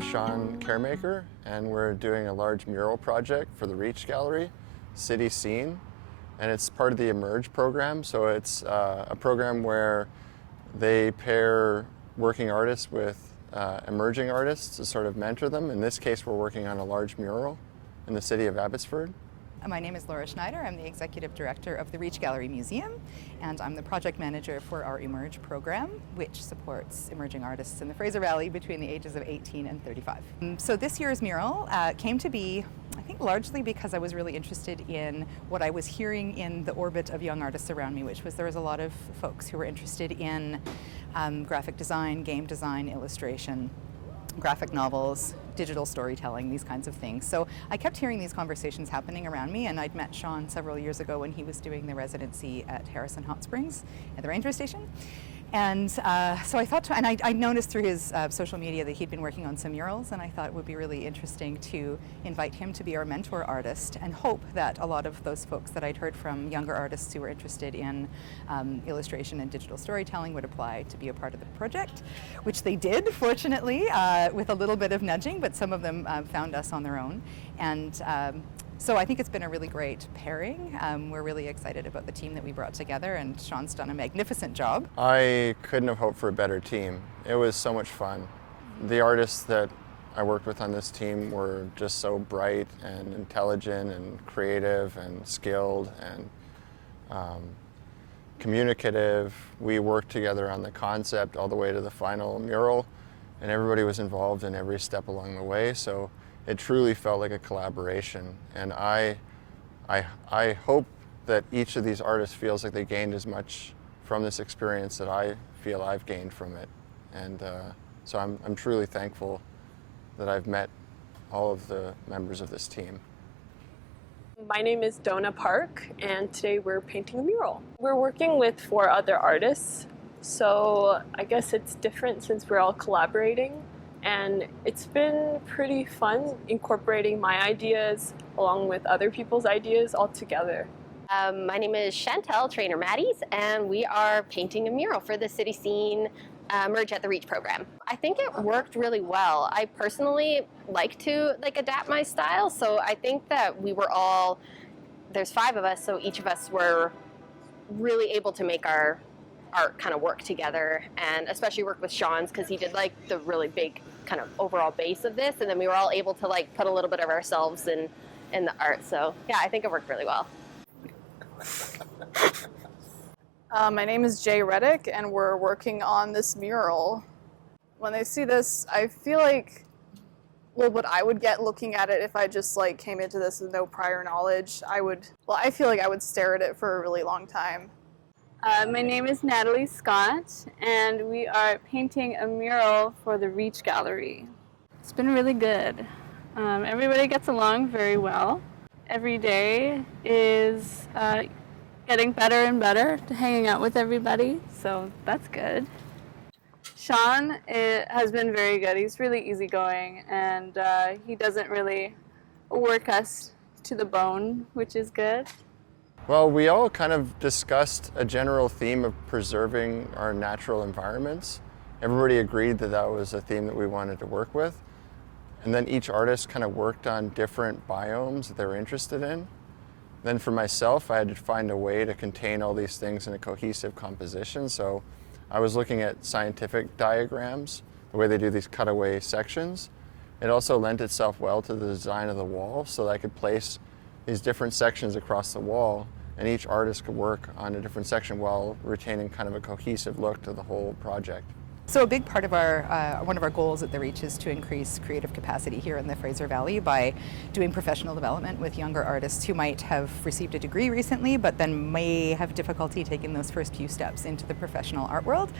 name's Sean Caremaker, and we're doing a large mural project for the Reach Gallery, Citi Scene, and it's part of the Emerge program. So it's a program where they pair working artists with emerging artists to sort of mentor them. In this case, we're working on a large mural in the city of Abbotsford. My name is Laura Schneider. I'm the Executive Director of the Reach Gallery Museum, and I'm the Project Manager for our Emerge program, which supports emerging artists in the Fraser Valley between the ages of 18 and 35. So this year's mural came to be, I think, largely because I was really interested in what I was hearing in the orbit of young artists around me, which was there was a lot of folks who were interested in graphic design, game design, illustration, graphic novels, digital storytelling, these kinds of things. So I kept hearing these conversations happening around me, and I'd met Sean several years ago when he was doing the residency at Harrison Hot Springs at the ranger station. And so I thought, and I noticed through his social media that he'd been working on some murals, and I thought it would be really interesting to invite him to be our mentor artist and hope that a lot of those folks that I'd heard from, younger artists who were interested in illustration and digital storytelling, would apply to be a part of the project, which they did, fortunately, with a little bit of nudging, but some of them found us on their own. And so I think it's been a really great pairing. We're really excited about the team that we brought together, and Sean's done a magnificent job. I couldn't have hoped for a better team. It was so much fun. The artists that I worked with on this team were just so bright and intelligent and creative and skilled and communicative. We worked together on the concept all the way to the final mural, and everybody was involved in every step along the way. So it truly felt like a collaboration, and I hope that each of these artists feels like they gained as much from this experience that I feel I've gained from it. And so I'm truly thankful that I've met all of the members of this team. My name is Donna Park, and today we're painting a mural. We're working with 4 other artists, so I guess it's different since we're all collaborating. And it's been pretty fun incorporating my ideas along with other people's ideas all together. My name is Chantel Trainer Maddies, and we are painting a mural for the Citi Scene Merge at the Reach program. I think it worked really well. I personally like to adapt my style, so I think that we were all, there's 5 of us, so each of us were really able to make our art kind of work together, and especially work with Sean's because he did the really big kind of overall base of this, and then we were all able to put a little bit of ourselves in the art. So yeah, I think it worked really well. My name is Jay Reddick, and we're working on this mural. When they see this, I feel like, well, what I would get looking at it if I just came into this with no prior knowledge, I feel like I would stare at it for a really long time. My name is Natalie Scott, and we are painting a mural for the Reach Gallery. It's been really good. Everybody gets along very well. Every day is getting better and better to hanging out with everybody, so that's good. Sean has been very good. He's really easygoing, and he doesn't really work us to the bone, which is good. Well, we all kind of discussed a general theme of preserving our natural environments. Everybody agreed that that was a theme that we wanted to work with. And then each artist kind of worked on different biomes that they were interested in. Then for myself, I had to find a way to contain all these things in a cohesive composition. So I was looking at scientific diagrams, the way they do these cutaway sections. It also lent itself well to the design of the wall, so that I could place these different sections across the wall, and each artist could work on a different section while retaining kind of a cohesive look to the whole project. So a big part of one of our goals at the Reach is to increase creative capacity here in the Fraser Valley by doing professional development with younger artists who might have received a degree recently, but then may have difficulty taking those first few steps into the professional art world.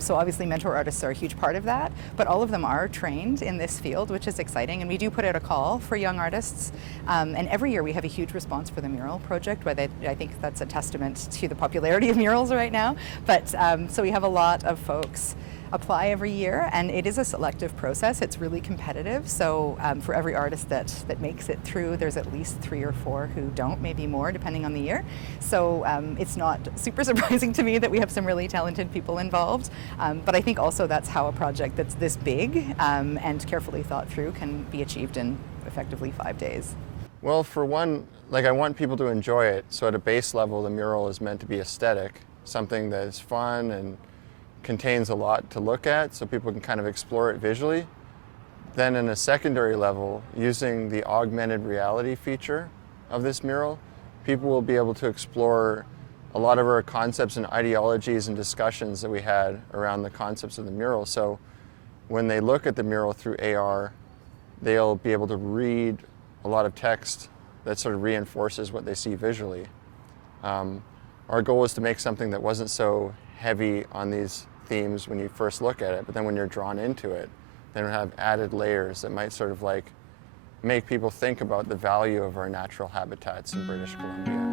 So obviously mentor artists are a huge part of that, but all of them are trained in this field, which is exciting. And we do put out a call for young artists. And every year we have a huge response for the mural project, where I think that's a testament to the popularity of murals right now. But so we have a lot of folks apply every year, and it is a selective process. It's really competitive, so for every artist that makes it through, there's at least 3 or 4 who don't, maybe more depending on the year. So it's not super surprising to me that we have some really talented people involved, but I think also that's how a project that's this big and carefully thought through can be achieved in effectively 5 days. Well, for one, like I want people to enjoy it. So at a base level, the mural is meant to be aesthetic, something that is fun and contains a lot to look at so people can kind of explore it visually. Then in a secondary level, using the augmented reality feature of this mural, people will be able to explore a lot of our concepts and ideologies and discussions that we had around the concepts of the mural. So when they look at the mural through AR, they'll be able to read a lot of text that sort of reinforces what they see visually. Our goal was to make something that wasn't so heavy on these themes when you first look at it, but then when you're drawn into it, then it have added layers that might sort of like make people think about the value of our natural habitats in British Columbia.